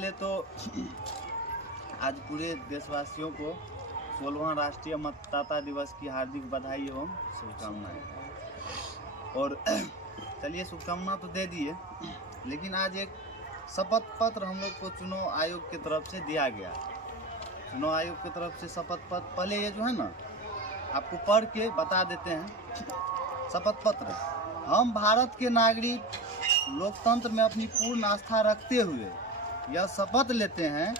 पहले तो आज पूरे देशवासियों को 16वां राष्ट्रीय मतदाता दिवस की हार्दिक बधाई एवं शुभकामनाएं। और चलिए शुभकामना तो दे दिए, लेकिन आज एक शपथ पत्र हम लोग को चुनाव आयोग की तरफ से दिया गया। चुनाव आयोग की तरफ से शपथ पत्र, पहले ये जो है ना आपको पढ़ के बता देते हैं। शपथ पत्र: हम भारत के नागरिक लोकतंत्र में अपनी पूर्ण आस्था रखते हुए यह शपथ लेते हैं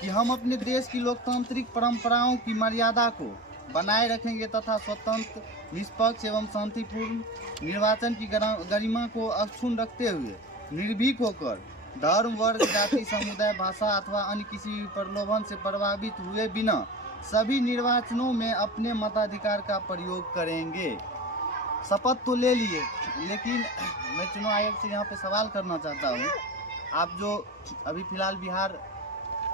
कि हम अपने देश की लोकतांत्रिक परंपराओं की मर्यादा को बनाए रखेंगे तथा स्वतंत्र, निष्पक्ष एवं शांतिपूर्ण निर्वाचन की गरिमा को अक्षुण्ण रखते हुए निर्भीक होकर धर्म, वर्ग, जाति, समुदाय, भाषा अथवा अन्य किसी भी प्रलोभन से प्रभावित हुए बिना सभी निर्वाचनों में अपने मताधिकार का प्रयोग करेंगे। शपथ तो ले लिए, लेकिन मैं चुनाव आयोग से यहाँ पे सवाल करना चाहता हूँ। आप जो अभी फिलहाल बिहार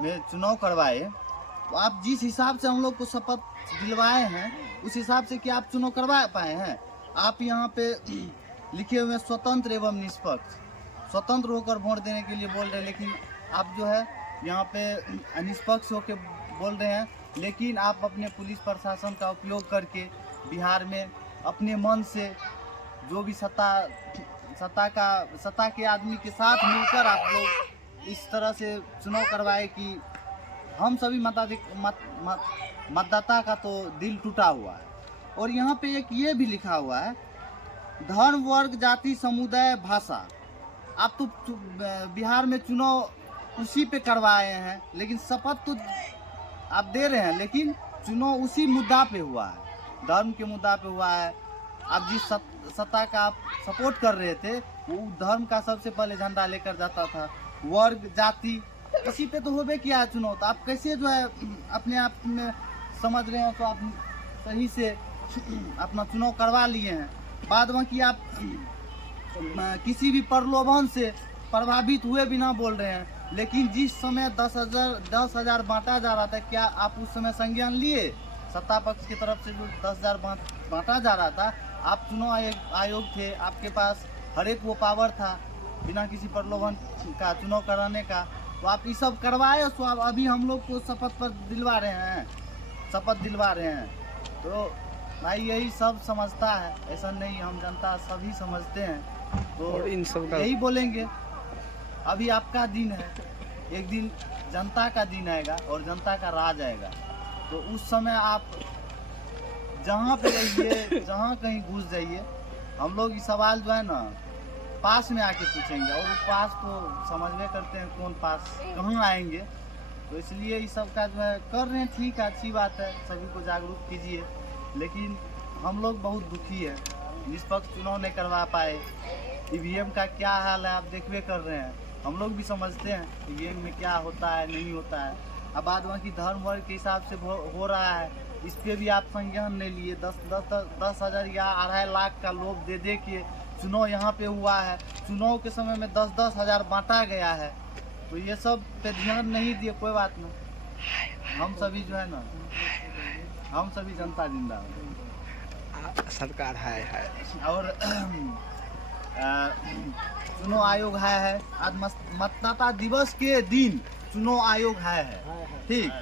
में चुनाव करवाए, तो आप जिस हिसाब से हम लोग को शपथ दिलवाए हैं उस हिसाब से क्या आप चुनाव करवा पाए हैं? आप यहाँ पे लिखे हुए स्वतंत्र एवं निष्पक्ष, स्वतंत्र होकर वोट देने के लिए बोल रहे हैं, लेकिन आप जो है यहाँ पे निष्पक्ष होकर बोल रहे हैं। लेकिन आप अपने पुलिस प्रशासन का उपयोग करके बिहार में अपने मन से जो भी सत्ता के आदमी के साथ मिलकर आप लोग इस तरह से चुनाव करवाए कि हम सभी मतदाता का तो दिल टूटा हुआ है। और यहाँ पे एक ये भी लिखा हुआ है धर्म, वर्ग, जाति, समुदाय, भाषा। आप तो बिहार में चुनाव उसी पे करवाए हैं, लेकिन शपथ तो आप दे रहे हैं, लेकिन चुनाव उसी मुद्दा पे हुआ है, धर्म के मुद्दा पे हुआ है। आप जिस सत्ता का आप सपोर्ट कर रहे थे वो धर्म का सबसे पहले झंडा लेकर जाता था। वर्ग, जाति, इसी पे तो होबे किया है चुनाव। तो आप कैसे जो है अपने आप में समझ रहे हैं तो आप सही से अपना चुनाव करवा लिए हैं। बाद में कि आप किसी भी प्रलोभन से प्रभावित हुए बिना बोल रहे हैं। लेकिन जिस समय 10,000 बांटा जा रहा था, क्या आप उस समय संज्ञान लिए? सत्ता पक्ष की तरफ से जो 10,000 बांटा जा रहा था, आप चुनाव आयोग थे, आपके पास हर एक वो पावर था बिना किसी प्रलोभन का चुनाव कराने का। तो आप ये सब करवाए, तो आप अभी हम लोग को शपथ पर दिलवा रहे हैं, शपथ दिलवा रहे हैं। तो भाई यही सब समझता है, ऐसा नहीं, हम जनता सभी समझते हैं। तो इन सब का यही बोलेंगे, अभी आपका दिन है, एक दिन जनता का दिन आएगा और जनता का राज आएगा। तो उस समय आप जहाँ पे रहिए, जहाँ कहीं घुस जाइए, हम लोग ये सवाल जो है ना पास में आके पूछेंगे, और पास तो समझवे करते हैं कौन पास कहाँ आएंगे। तो इसलिए ये सब का जो है कर रहे हैं, ठीक है, अच्छी बात है, सभी को जागरूक कीजिए। लेकिन हम लोग बहुत दुखी है, निष्पक्ष चुनाव नहीं करवा पाए। ईवीएम का क्या हाल है आप देखवे कर रहे हैं, हम लोग भी समझते हैं ईवीएम में क्या होता है नहीं होता है। अब बाद बाकी धर्म वर्ग के हिसाब से हो रहा है, इस पर भी आप संज्ञान नहीं लिए। 10,000 या 2.5 लाख का लोभ दे के चुनाव यहाँ पे हुआ है। चुनाव के समय में 10-10 हज़ार बांटा गया है। तो ये सब पे ध्यान नहीं दिए, कोई बात नहीं, हम सभी जो है ना, हम सभी जनता जिंदाबाद, सरकार है। और चुनाव आयोग है। आज मतदाता दिवस के दिन चुनाव आयोग है, ठीक।